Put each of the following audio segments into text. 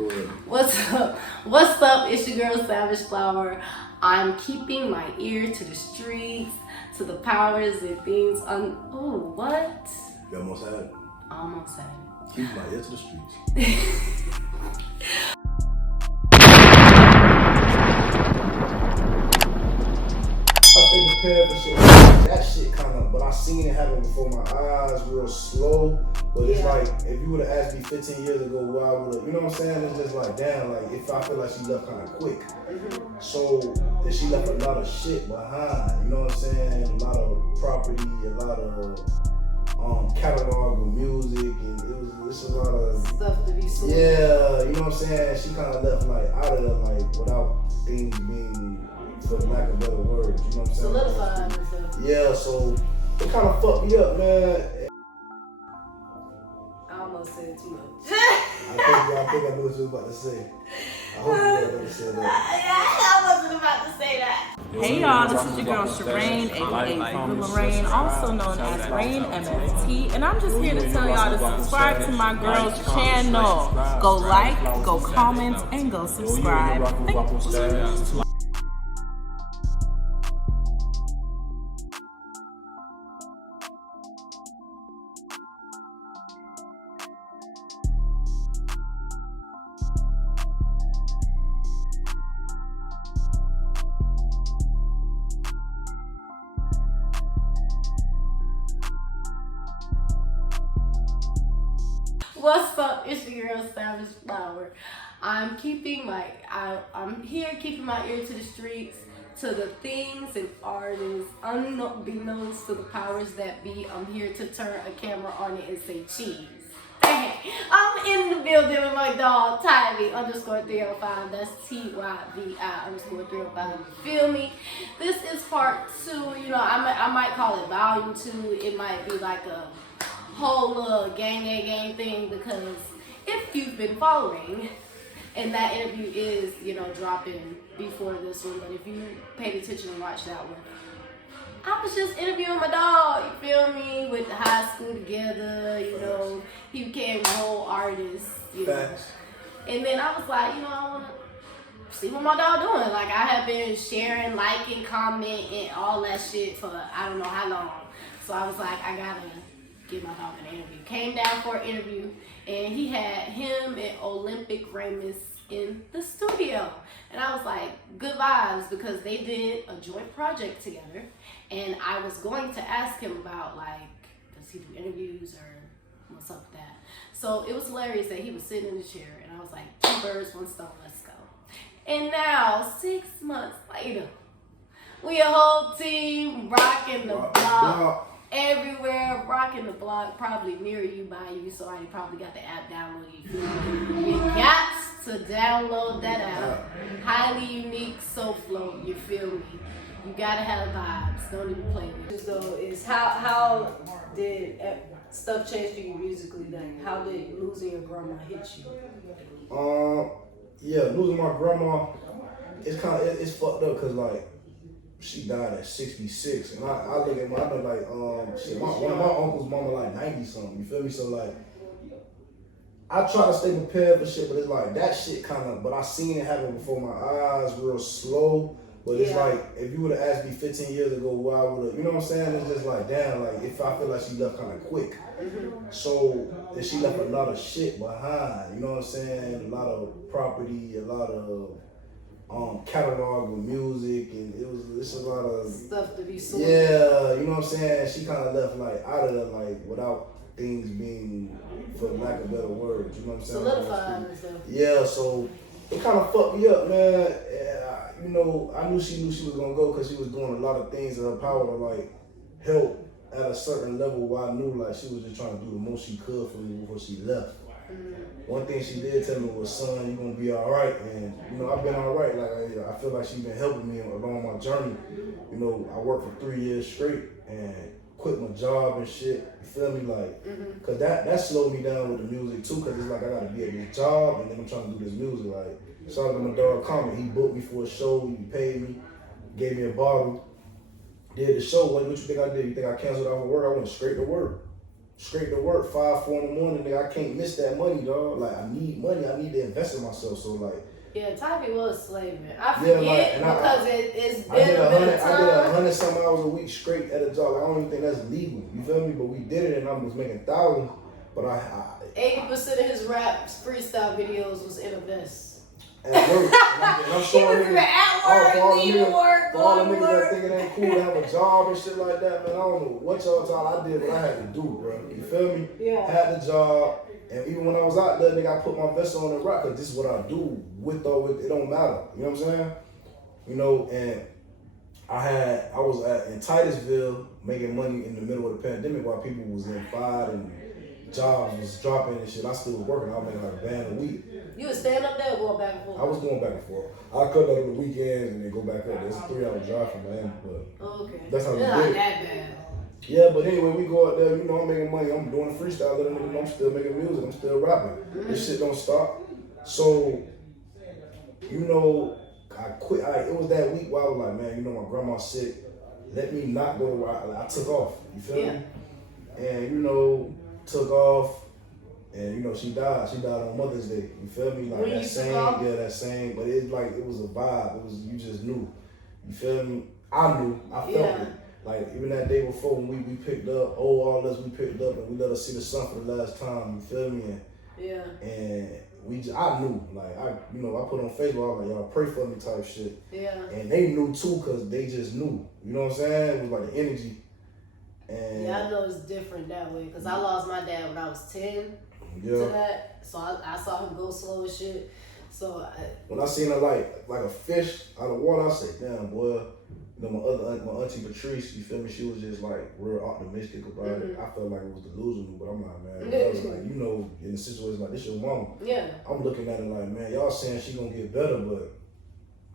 What's up? What's up? It's your girl Savage Flower. I'm keeping my ear to the streets, to the powers and things. Oh, what? You almost had it. Almost had it. Keep my ear to the streets. I stay prepared for shit. That shit kind of, but I seen it happen before my eyes, real slow. But it's like, if you would have asked me 15 years ago why I would have, you know what I'm saying? It's just like, damn, like, if I feel like she left kind of quick. So, if she left a lot of shit behind, you know what I'm saying? A lot of property, a lot of catalog of music, and it's a lot of stuff to be sold. Yeah, you know what I'm saying? She kind of left, like, out of there, like, without things being, for lack of better words, you know what I'm saying? Solidified and stuff. Yeah, so it kind of fucked me up, man. I almost said too much. I think I knew what you was about to say. I hope you were about to say that. I wasn't about to say that. Hey y'all, this is your girl Shireen, aka Lorraine, also known as Rain MFT, and I'm just here to tell y'all to subscribe to my girl's channel. Go like, go comment, and go subscribe. Thank you. What's up? It's your girl Savage Flower. I'm here keeping my ear to the streets, to the things and artists, unbeknownst to the powers that be. I'm here to turn a camera on it and say cheese. Hey, I'm in the building with my dog Tyvi _305. That's TYVI _305. You feel me? This is part 2. You know, I might call it volume 2. It might be like a whole little gang thing, because if you've been following, and that interview is, you know, dropping before this one, but if you paid attention and watched that one, I was just interviewing my dog, you feel me? Went to high school together, you know, he became a whole artist, you know. And then I was like, you know, I want to see what my dog doing. Like, I have been sharing, liking, commenting, all that shit for I don't know how long. So I was like, I gotta give my dog an interview. Came down for an interview, and he had him and Olympic Ramus in the studio. And I was like, good vibes, because they did a joint project together. And I was going to ask him about, like, does he do interviews or what's up with that? So it was hilarious that he was sitting in the chair, and I was like, 2 birds, 1 stone, let's go. And now, 6 months later, we a whole team rocking the block. Everywhere, rocking the block, probably near you, by you, so I probably got the app downloaded. You got to download that app. Highly unique, so flow, you feel me? You gotta have vibes, don't even play with it. So is how did stuff change for you musically then? How did losing your grandma hit you? Yeah, losing my grandma, it's fucked up, cause like, she died at 66, and I look at I know like one of my uncles' mama like 90 something. You feel me? So like, I try to stay prepared for shit, but it's like that shit kind of. But I seen it happen before my eyes, real slow. But it's like, if you would have asked me 15 years ago why I would have, you know what I'm saying? It's just like, damn, like if I feel like she left kind of quick. So if she left a lot of shit behind, you know what I'm saying? A lot of property, a lot of catalog of music, and it's a lot of stuff to be sold. Yeah, you know what I'm saying? She kind of left like out of there, like without things being, for lack of better words, you know what I'm saying? Solidified and stuff. Yeah, so it kind of fucked me up, man. You know, I knew she was gonna go, because she was doing a lot of things in her power to like help at a certain level, where I knew like she was just trying to do the most she could for me before she left. One thing she did tell me was, son, you're gonna be all right. And you know, I've been all right. Like I feel like she's been helping me along my journey. You know, I worked for 3 years straight and quit my job and shit. You feel me? Like, cause that slowed me down with the music too. Cause it's like, I gotta be at this job, and then I'm trying to do this music. Like, shout out to my dog Comet. He booked me for a show. He paid me, gave me a bottle, did the show. What you think I did? You think I canceled out of work? I went straight to work. straight to work 5, 4 in the morning. Nigga, I can't miss that money, dog. Like I need money. I need to invest in myself. So like. Yeah, Tyvi was slaving. I forget because it's been I did a bit of time. I did 100 some hours a week straight at a job. Like, I don't even think that's legal. You feel me? But we did it, and I was making thousands. But 80% of his rap freestyle videos was in a vest. At work, and I'm showing niggas at work, leaving work, for all the going to niggas that work. think it ain't cool to have a job and shit like that, man. I don't know what y'all thought. I did what I had to do, bro. You feel me? Yeah. I had the job, and even when I was out there, nigga, I put my vest on and rock, cause this is what I do. With or with, it don't matter. You know what I'm saying? You know, and I was in Titusville making money in the middle of the pandemic while people was getting fired and jobs was dropping and shit. I still was working. I was making like a band a week. You was staying up there or going back and forth? I was going back and forth. I cut that on the weekends and then go back up. It's a 3-hour drive from Miami, but okay. That's how we not did it. that bad. Yeah, but anyway, we go out there, you know, I'm making money. I'm doing freestyle, letting niggas know I'm still making music. I'm still rapping. This shit don't stop. So, you know, I quit. It was that week where I was like, man, you know, my grandma's sick. Let me not go to where I took off. You feel me? And, you know, took off. And you know, she died. She died on Mother's Day. You feel me? Like when that same, that same. But it was a vibe. It was, you just knew. You feel me? I knew. I felt it. Like even that day before when we picked up, all us we picked up and we let her see the sun for the last time. You feel me? And I knew. Like I put on Facebook. I was like, y'all pray for me type shit. Yeah. And they knew too, cause they just knew. You know what I'm saying? It was like the energy. And yeah, I know it's different that way. Cause I lost my dad when I was 10. Yeah. To that, so I saw him go slow and shit. So when I seen her like a fish out of water, I said, "Damn, boy." You know, my auntie Patrice, you feel me? She was just like real optimistic about it. I felt like it was delusional, but I'm like, man, I was like, you know, in a situation like this, your mama. Yeah. I'm looking at it like, man, y'all saying she gonna get better, but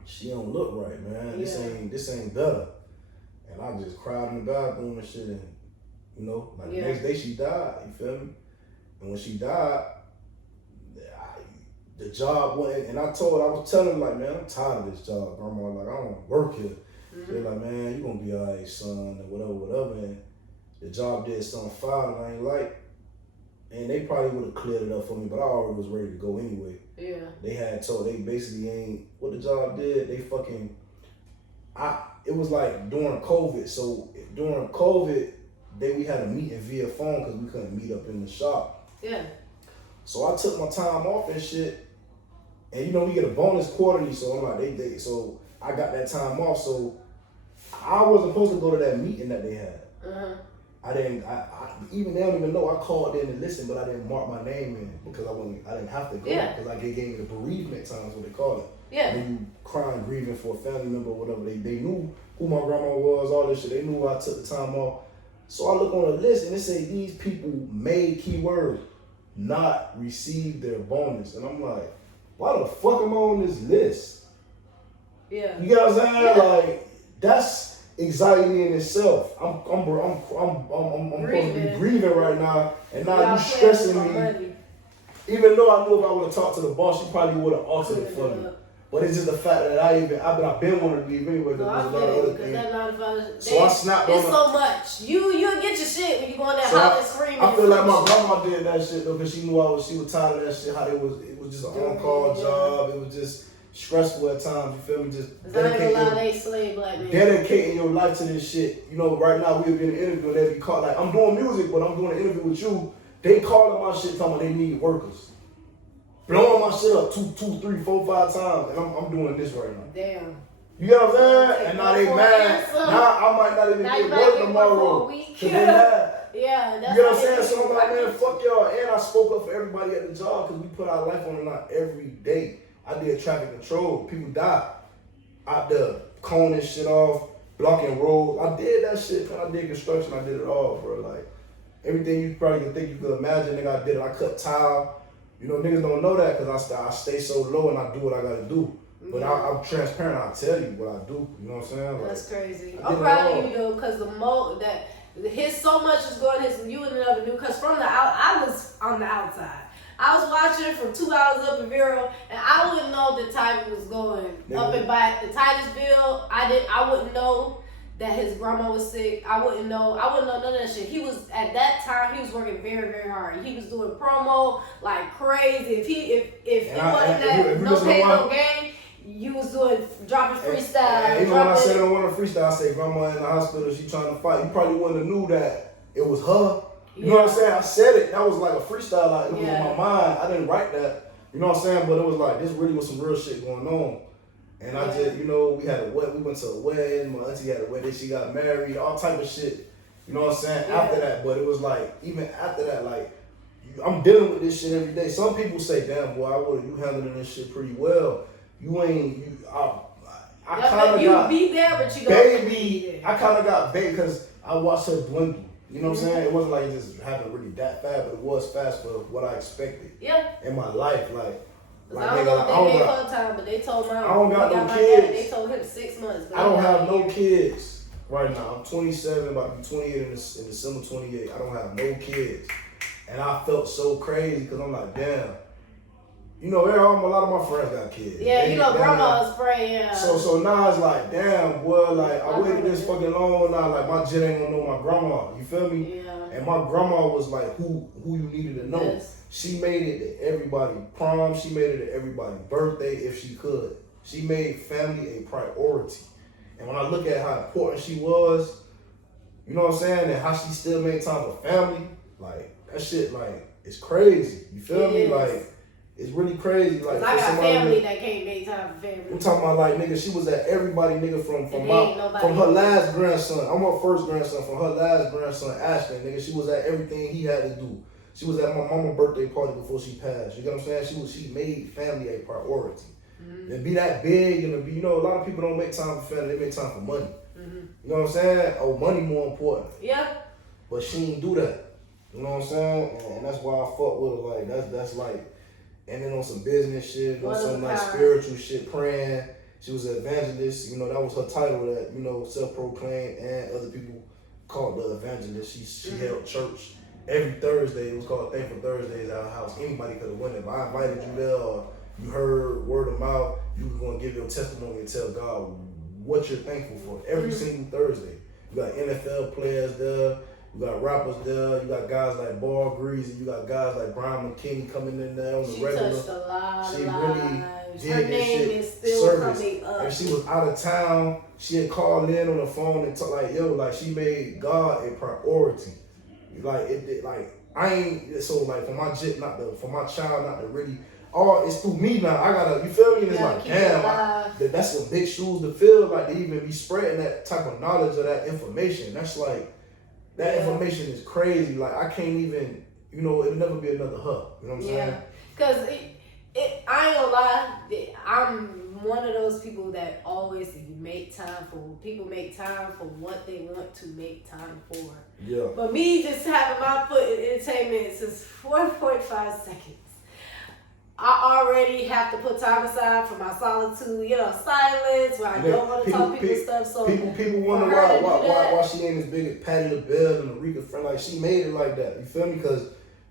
she don't look right, man. This ain't better. And I just cried in the bathroom and shit, and you know, like the next day she died. You feel me? And when she died, the job went, and I was telling her, like, man, I'm tired of this job, Grandma. Like, I don't work here. They're like, man, you gonna be all right, son, or whatever. And the job did something foul and I ain't like. And they probably would have cleared it up for me, but I already was ready to go anyway. Yeah. They basically ain't, what the job did, they fucking, it was like during COVID. So during COVID, we had a meeting via phone because we couldn't meet up in the shop. Yeah. So I took my time off and shit. And you know, we get a bonus quarterly, so I'm like, so I got that time off. So I wasn't supposed to go to that meeting that they had. I even they don't even know I called in to listen, but I didn't mark my name in because I didn't have to go because they gave me the bereavement time, is what they call it. Yeah. When you crying, grieving for a family member or whatever, they knew who my grandma was, all this shit. They knew I took the time off. So I look on the list and it say these people made keyword not receive their bonus, and I'm like, why the fuck am I on this list? Yeah. You get what I'm saying? Yeah. Like that's anxiety in itself. I'm supposed to be grieving right now, and now you stressing me. Even though I knew if I would have talked to the boss, she probably would have altered it for me. But it's just the fact that I've been wanting to leave anyway. No, there's a lot of other things. So I snapped on it. It's so much. You'll get your shit when you go in that holler and scream. I feel like my grandma did that shit though, because she knew she was tired of that shit. How it was just an on-call job. It was just stressful at times. You feel me? Just dedicating your life to this shit. You know, right now we've been in an interview and they be called like I'm doing music, but I'm doing an interview with you. They calling my shit talking about they need workers. Blowing my shit up 2, 3, 4, 5 times, and I'm doing this right now. Damn. You get what I'm saying? And now they mad. Now I might not even get work tomorrow. Cause they mad. Yeah, that's, you know what I'm saying? So I'm like, man, fuck y'all. And I spoke up for everybody at the job because we put our life on the line every day. I did traffic control. People died out there, coning shit off, blocking roads. I did that shit, man. I did construction. I did it all, bro. Like everything you probably could think you could imagine, nigga, I did it. I cut tile. You know, niggas don't know that because I stay so low and I do what I gotta do. But I'm transparent. I'll tell you what I do. You know what I'm saying? Like, that's crazy. I'm proud of you though, because so much is going. You would never knew. Because from the out, I was on the outside. I was watching from 2 hours up in Vero, and I wouldn't know that Tyvi was going up and by the Titusville. I wouldn't know that his grandma was sick. I wouldn't know none of that shit. He was, at that time, he was working very, very hard. He was doing promo like crazy. If it wasn't that no pain, no gain, you was dropping freestyle. Even when I said I don't want to freestyle, I said grandma in the hospital, she trying to fight. You probably wouldn't have knew that it was her. You know what I'm saying? I said it. That was like a freestyle. Like, it was in my mind. I didn't write that. You know what I'm saying? But it was like, this really was some real shit going on. And I just, you know, we went to a wedding. My auntie had a wedding. She got married. All type of shit. You know what I'm saying? Yeah. After that. But it was like, even after that, like, I'm dealing with this shit every day. Some people say, damn, boy, you handling this shit pretty well. I kind of got be there, but you don't be there. I kind of got baby because I watched her dwindle. You know what I'm saying? It wasn't like it just happened really that fast, but it was fast for what I expected. Yeah. In my life, like I don't know if they gave her time, but they told my I don't got no kids. They told him 6 months. I don't have no kids right now. I'm 27, about to be 28 in December 28. I don't have no kids, and I felt so crazy because I'm like, damn. You know, a lot of my friends got kids. Yeah, grandma's praying. Yeah. So now it's like, damn, boy, like I waited this fucking long now. Like my kid ain't gonna know my grandma. You feel me? Yeah. And my grandma was like who you needed to know. Yes. She made it to everybody's prom. She made it to everybody's birthday if she could. She made family a priority. And when I look at how important she was, you know what I'm saying, and how she still made time for family, like that shit, like it's crazy. You feel me? Like. It's really crazy. Like, I got family that can't make time for family. I'm talking about like, nigga, she was at everybody, nigga, from her last grandson. I'm her first grandson. From her last grandson, Ashton, nigga, she was at everything he had to do. She was at my mama's birthday party before she passed. You get what I'm saying? She made family a priority. Mm-hmm. And be that big and be, you know, a lot of people don't make time for family. They make time for money. Mm-hmm. You know what I'm saying? Oh, money more important. Yeah. But she didn't do that. You know what I'm saying? And that's why I fuck with her. Like that's like. And then on some business shit, on some like spiritual shit, praying. She was an evangelist. You know, that was her title, that, you know, self-proclaimed, and other people called the evangelist. She held church every Thursday. It was called Thankful Thursdays at her house. Anybody could have went there. If I invited you there, or you heard word of mouth, you were going to give your testimony and tell God what you're thankful for every single Thursday. You got NFL players there. You got rappers there. You got guys like Bar Greasy. You got guys like Brian McKinney coming in there on the regular. She touched a lot. She really did her name is still coming up. And she was out of town. She had called in on the phone and talk like, yo, like she made God a priority. Like I ain't so like for my child not to really. Oh, it's through me now. I gotta, you feel me? And it's like, damn, that's some big shoes to fill. Like to even be spreading that type of knowledge or that information. That's like. That information is crazy. Like I can't even, you know, it'll never be another her. You know what I'm saying? Yeah. Cause I ain't gonna lie. I'm one of those people that always make time for. People make time for what they want to make time for. Yeah. But me just having my foot in entertainment since 4.5 seconds. I already have to put time aside for my solitude, you know, silence, where I don't want to talk people stuff. So people wonder why she ain't as big as Patti LaBelle and Aretha Franklin. Like she made it like that. You feel me? Because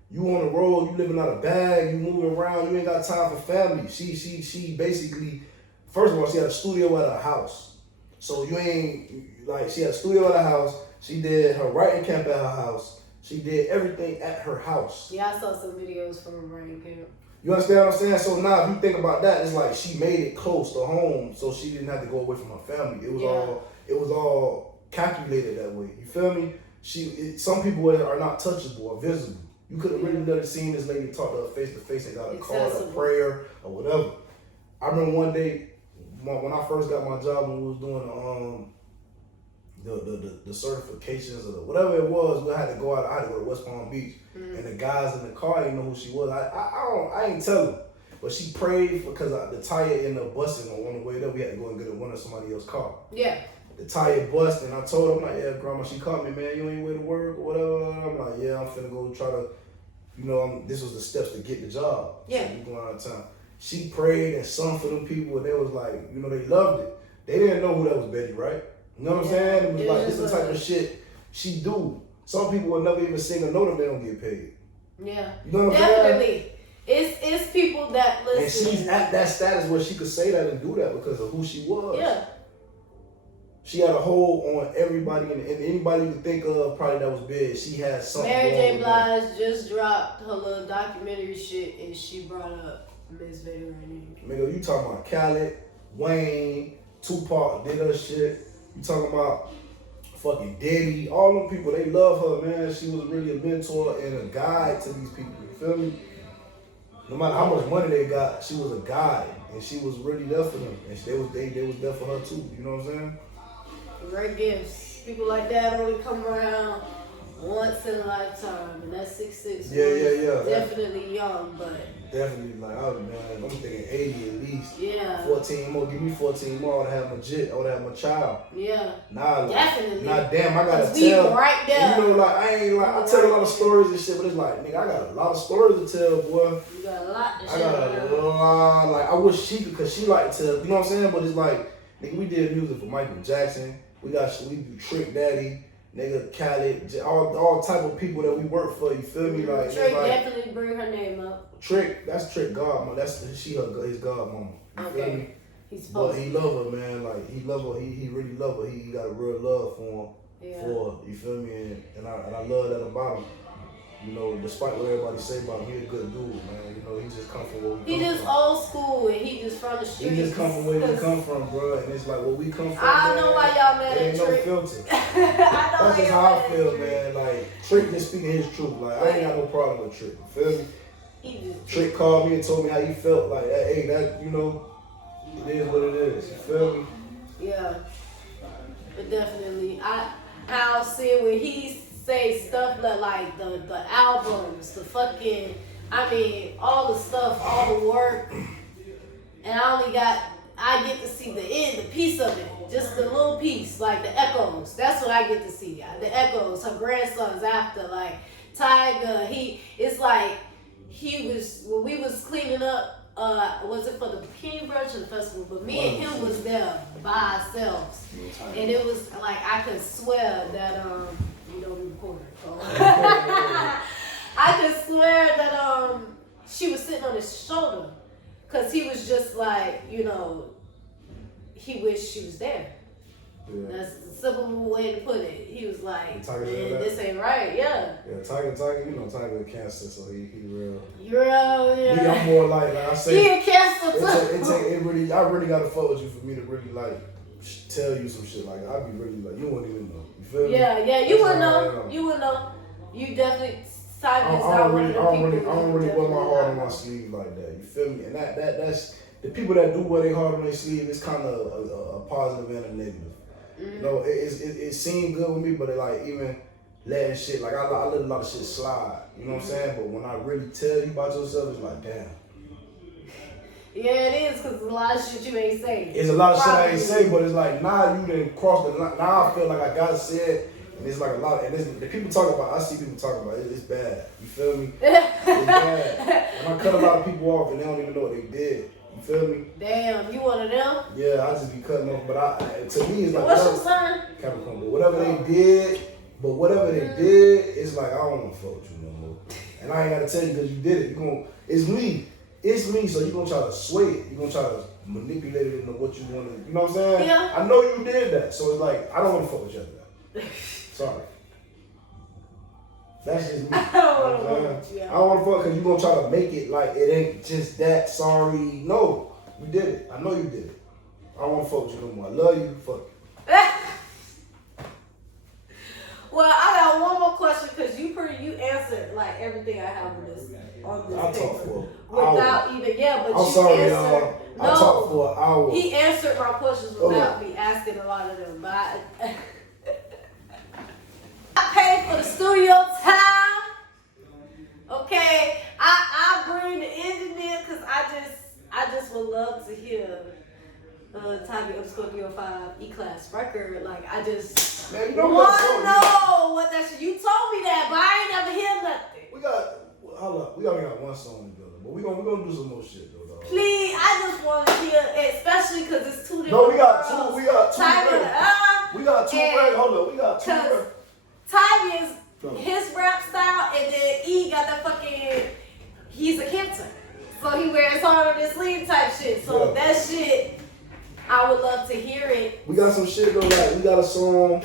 you on the road, you living out of bag, you moving around, you ain't got time for family. She basically, first of all, she had a studio at her house. So you ain't like she had a studio at her house. She did her writing camp at her house. She did everything at her house. Yeah, I saw some videos from her writing camp. You understand what I'm saying? So now if you think about that, it's like she made it close to home, so she didn't have to go away from her family. It was all calculated that way. You feel me? Some people are not touchable or visible. You could have really never seen this lady talk to her face to face and got a call, a prayer, or whatever. I remember one day when I first got my job, when we was doing the certifications or whatever it was, I had to go to West Palm Beach, and the guys in the car didn't know who she was. I ain't tell them, but she prayed because the tire ended up busting on the way there. We had to go and get in one of somebody else's car. Yeah. The tire busted, and I told her, I'm like, yeah, grandma, she called me, man, you on your way to work or whatever. I'm like, yeah, I'm finna go try to, you know, this was the steps to get the job. Yeah. So we going out of town. She prayed and sung for them people, and they was like, you know, they loved it. They didn't know who that was, Betty, right? You know what I'm saying? It was like, this is the type of shit she do. Some people will never even sing a note if they don't get paid. Yeah. You know what I'm saying? It's people that listen. And she's at that status where she could say that and do that because of who she was. Yeah. She had a hold on everybody and anybody you could think of probably that was big. She had something. Mary going J. with Blige just dropped her little documentary shit and she brought up Miss Vader right now. Nigga, you talking about Khaled, Wayne, Tupac did her shit. You talking about fucking Diddy, all them people, they love her, man. She was really a mentor and a guide to these people. You feel me? No matter how much money they got, she was a guide, and she was really there for them, and they was there for her too. You know what I'm saying? Great gifts. People like that only come around once in a lifetime, and that 6'6" Yeah. definitely young, but definitely like I'm thinking 80 at least. Yeah. 14 more, give me 14 more. I would have my jit, I would have my child. Yeah. Nah, like, definitely. nah, damn, I gotta we tell. Right there. You know, like I ain't like I tell a lot of stories and shit, but it's like, nigga, I got a lot of stories to tell, boy. You got a lot to I got a lot. Like I wish she could, cause she like to tell. You know what I'm saying? But it's like, nigga, we did music for Michael Jackson. We do Trick Daddy, nigga, Khaled, all type of people that we work for. You feel me? Like Trick like, definitely bring her name up. Trick, that's Trick godmama. That's his godmama. You feel me? He's supposed But he love her, man. Like he love her. He really love her. He got a real love for him. Yeah. For her, you feel me? And I love that about him. You know, despite what everybody say about him, he a good dude, man. You know, he just come from where we come from. He just old school and he just from the streets. He just come from where he come from, bro. And it's like where we come from. I don't know why y'all mad There ain't at no Trick. filter. I know That's just how I feel, Trick. man. Like Trick just speaking his truth. Like I ain't got no problem with Trick. You feel me? He just Trick called me and told me how he felt. Like, hey, that you know, it is what it is. You feel me? yeah. But definitely, I'll see when he say stuff like the albums, the fucking, I mean, all the stuff, all the work, and I get to see the end, the piece of it, just the little piece, like the echoes. That's what I get to see. The echoes, her grandsons after, like Tyga. It's like he was when we was cleaning up. Was it for the Bikini Brunch or the festival? But me and him was there by ourselves, and it was like I could swear that we don't record it. So. I could swear that she was sitting on his shoulder, cause he was just like, you know, he wished she was there. Yeah. That's a simple way to put it. He was like, man, this ain't right. Yeah. Yeah, Tiger, you know, Tiger a cancer, so he real. Yeah. Me, I'm more like I say. He a cancer too. I really gotta fuck with you for me to really like tell you some shit. Like I'd be really like, you wouldn't even know. You feel me? Yeah, you wouldn't know. You would know. You definitely. I don't really wear my heart on my sleeve like that. You feel me? And that's the people that do wear their heart on their sleeve. It's kind of a positive and a negative. Mm-hmm. You know, it seemed good with me, but it like even letting shit like I let a lot of shit slide. You know what I'm saying? But when I really tell you about yourself, it's like damn. Yeah, it is, because there's a lot of shit you ain't say. It's a lot of shit I ain't say, but it's like now you done crossed the line. Now I feel like I gotta say it. And it's like a lot, and the people talk about. I see people talking about it. It's bad. You feel me? It's bad. And I cut a lot of people off, and they don't even know what they did. You feel me? Damn, you one of them? Yeah, I just be cutting off. But to me, it's like what's your sign? Capricorn. But whatever they did, it's like I don't want to fuck with you no more. And I ain't gotta tell you because you did it. It's me. It's me. So you gonna try to sway it. You gonna try to manipulate it into what you want to. You know what I'm saying? Yeah. I know you did that. So it's like I don't want to fuck with you after that. Sorry. That's just me. I don't want to fuck with you. I don't want to fuck because you're going to try to make it like it ain't just that. Sorry. No. You did it. I know you did it. I don't want to fuck with you no more. I love you. Fuck you. Well, I got one more question because you answered like everything I have on this I paper. talk for without even, but I'm you sorry, answered. y'all. No, I talked for an hour. He answered my questions without me asking a lot of them. But I paid for the studio time. Okay, I bring the engineer because I just would love to hear Tyvi _305 E-Class record. Like I just want to know what that shit. You told me that, but I ain't never hear nothing. We only got one song together, but we gonna do some more shit though. Dog. Please, I just want to hear, especially because it's two different. No, we got girls. two. We got two. Tyvi, We got two. Hold on, we got two. Because Tyvi is his rap style, and then E got that fucking. He's a Cancer, so he wears heart on his sleeve type shit. So that shit. I would love to hear it. We got some shit though, like we got a song.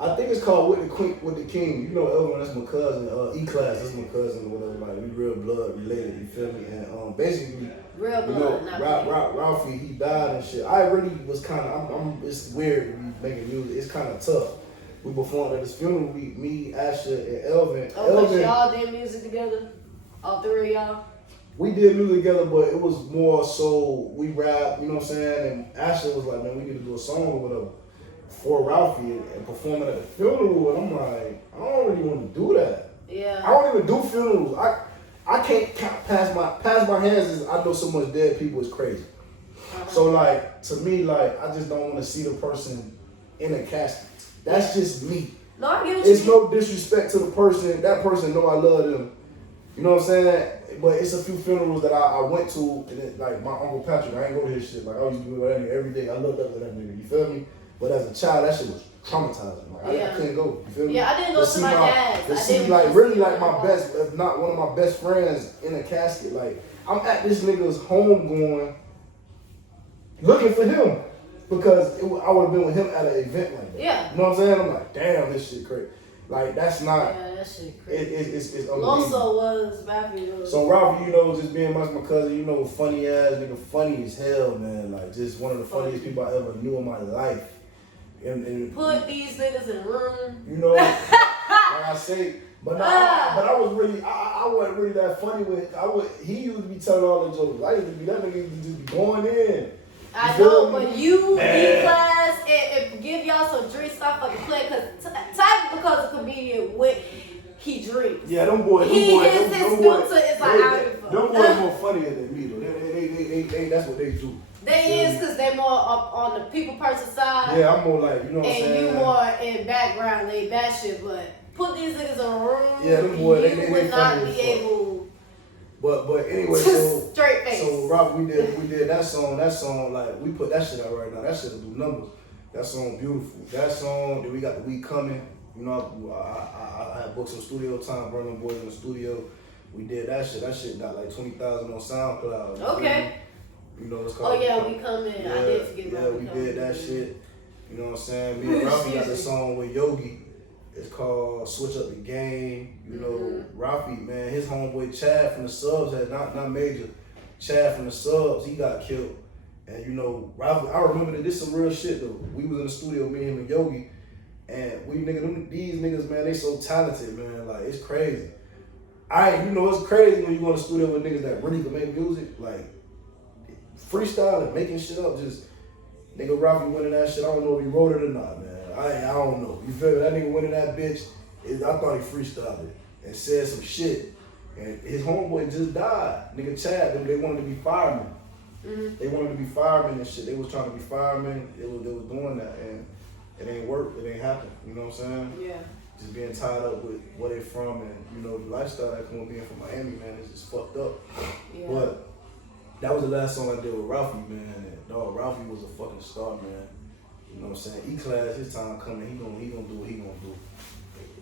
I think it's called with the King. You know, Elvin, that's my cousin. E-Class, that's my cousin or whatever. Like we real blood related. You feel me? And basically, Real blood, not Ralphie, he died and shit. I really was kind of. It's weird to be making music. It's kind of tough. We performed at his funeral. Me, Asher, and Elvin. Oh, Elvin, y'all did music together? All three of y'all? We did music together, but it was more so we rap. You know what I'm saying? And Asher was like, man, we need to do a song or whatever for Ralphie and perform it at the funeral, and I'm like, I don't really want to do that. Yeah. I don't even do funerals. I can't pass my hands. Is I know so much dead people is crazy. So like to me, like I just don't want to see the person in a casket. That's just me. No, I get what it's no disrespect to the person. That person know I love them. You know what I'm saying? But it's a few funerals that I went to, and it, like my Uncle Patrick, I ain't go to his shit. Like I used to do that nigga every day. I looked up to that nigga. You feel me? But as a child, that shit was traumatizing. Like, I couldn't go. You feel me? Yeah, I didn't go to my dad's. To see like really like my best, if not one of my best friends in a casket. Like I'm at this nigga's home going, looking for him because I would have been with him at an event like that. Yeah. You know what I'm saying? I'm like, damn, this shit crazy. Like that's not. Yeah, that shit crazy. It's unbelievable. Loso was Ralphie. So Ralphie, you know, just being my cousin, you know, funny ass nigga, funny as hell, man. Like just one of the funniest people I ever knew in my life. And put these niggas in a room. You know, like I say, but I was really, I wasn't really that funny with. He used to be telling all the jokes. I used to be that nigga used to just be going in. I know, but you, B-Class, and give y'all some drinks, stop fucking playing, because Tyvi becomes a comedian when he drinks. Yeah, them boys. His filter is like out of them boys more funnier than me though. They that's what they do. They is because they more up on the people person side. Yeah, I'm more like, you know what I'm saying? And you more in background, laid back shit, but put these niggas in a room, yeah, them boys, they would not funny be able. But anyway, so straight face. So Rob, we did that song, like we put that shit out right now. That shit'll do numbers. That song beautiful. That song, then we got the week coming. You know, I booked some studio time, brought them boys in the studio. We did that shit. That shit got like 20,000 on SoundCloud. Okay. You know what's called? Oh yeah, we coming. Yeah, I did forget about we did that shit. You know what I'm saying? Me and Ralphie got the song with Yogi. It's called Switch Up the Game. You know, Ralphie, man, his homeboy Chad from the Subs had not Major. Chad from the Subs, he got killed. And you know, Ralphie, I remember that this some real shit though. We was in the studio, me, him, and Yogi, and these niggas, man, they so talented, man. Like it's crazy. You know, it's crazy when you go in the studio with niggas that really can make music, like freestyling, making shit up. Just nigga Ralphie winning that shit. I don't know if he wrote it or not, man. I don't know. You feel me? That nigga winning that bitch, I thought he freestyled it and said some shit. And his homeboy just died. Nigga Chad, they wanted to be firemen. They wanted to be firemen and shit. They was trying to be firemen. They was doing that, and it ain't work. It ain't happen. You know what I'm saying? Yeah. Just being tied up with where they from, and you know the lifestyle that come with being from Miami, man, is just fucked up. Yeah. But that was the last song I did with Ralphie, man. And dog, Ralphie was a fucking star, man. You know what I'm saying? E-Class, his time coming, he gonna do what he gonna do.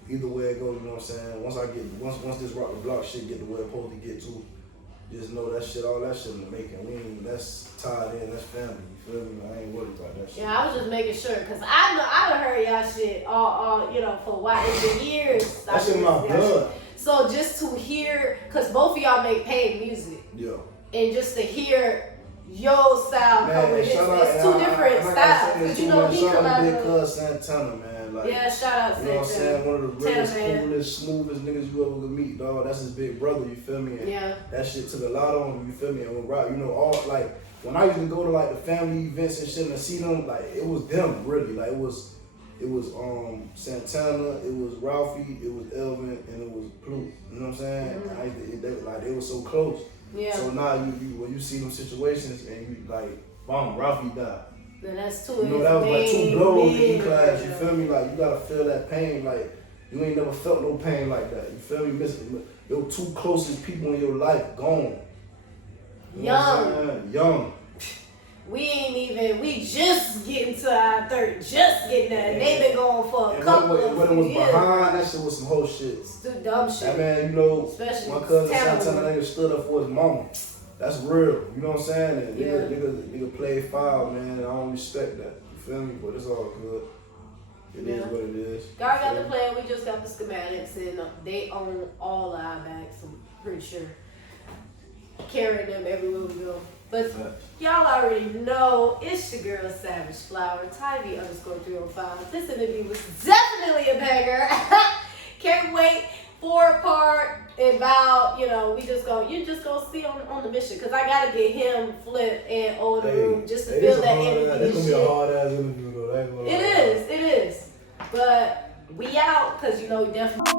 Either way it goes, you know what I'm saying? Once this rock the block shit get to where it's supposed to get to, just know that shit, all that shit in the making. That's tied in, that's family. You feel me? I ain't worried about that shit. Yeah, I was just making sure, cause I done heard y'all shit all you know, for a while. It's been years. That shit in my blood. So just to hear, cause both of y'all make paid music. Yeah. And just to hear your style come with it's two different styles. Cause you know he come out of Big Santana, man. Like, yeah, shout out Santana. You know what I'm saying? One of the realest, coolest, smoothest niggas you ever could meet, dog. That's his big brother, you feel me? And that shit took a lot on him, you feel me? And when Rock, you know, all like when I used to go to like the family events and shit and see them, like it was them really. Like it was Santana, it was Ralphie, it was Elvin, and it was Pluto. You know what I'm saying? They were so close. Yeah. So now you when you see them situations and you like, Ralphie died. Then that's two. You know, that was like two blows in E-Class. You feel me? Like you gotta feel that pain. Like you ain't never felt no pain like that. You feel me? Your two closest people in your life gone. Young. We just getting to our third, just getting there. And they been going for a couple of years. When it was behind, that shit was some whole shit. It's dumb shit. That man, you know, especially my cousin Santana nigga stood up for his mama. that's real. You know what I'm saying? And Yeah. nigga play foul, man. I don't respect that. You feel me? But it's all good. It is what it is. God got the plan. We just got the schematics, and they own all of our bags. I'm pretty sure. Carrying them everywhere we go. But y'all already know it's your girl Savage Flower, Tyvi _305. This interview was definitely a banger. Can't wait for a part about, you know, you just gonna see on the mission, because I gotta get him, Flip, and Old Room just to feel that energy. It's gonna be a hard ass interview though. It is. But we out, because you know we definitely